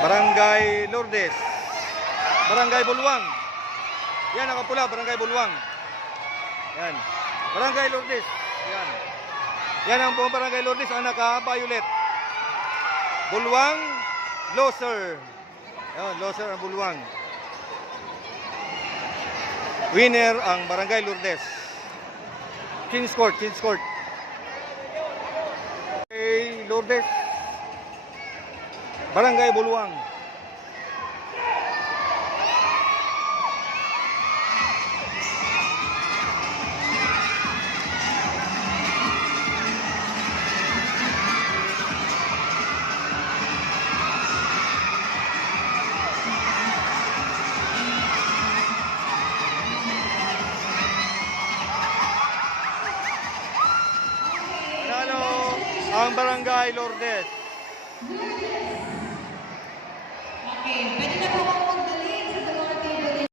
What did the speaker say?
Barangay Lourdes. Barangay Bulwang. Yan, nakapula, Barangay Bulwang. Yan. Barangay Lourdes. Yan. Yan ang buong Barangay Lourdes, ang naka-violet. Bulwang, Loser. Yan, Loser ang Bulwang. Winner ang Barangay Lourdes. Kings Court, Kings Court. Okay, Lourdes. Barangay Bulwang. Ang Barangay Lourdes.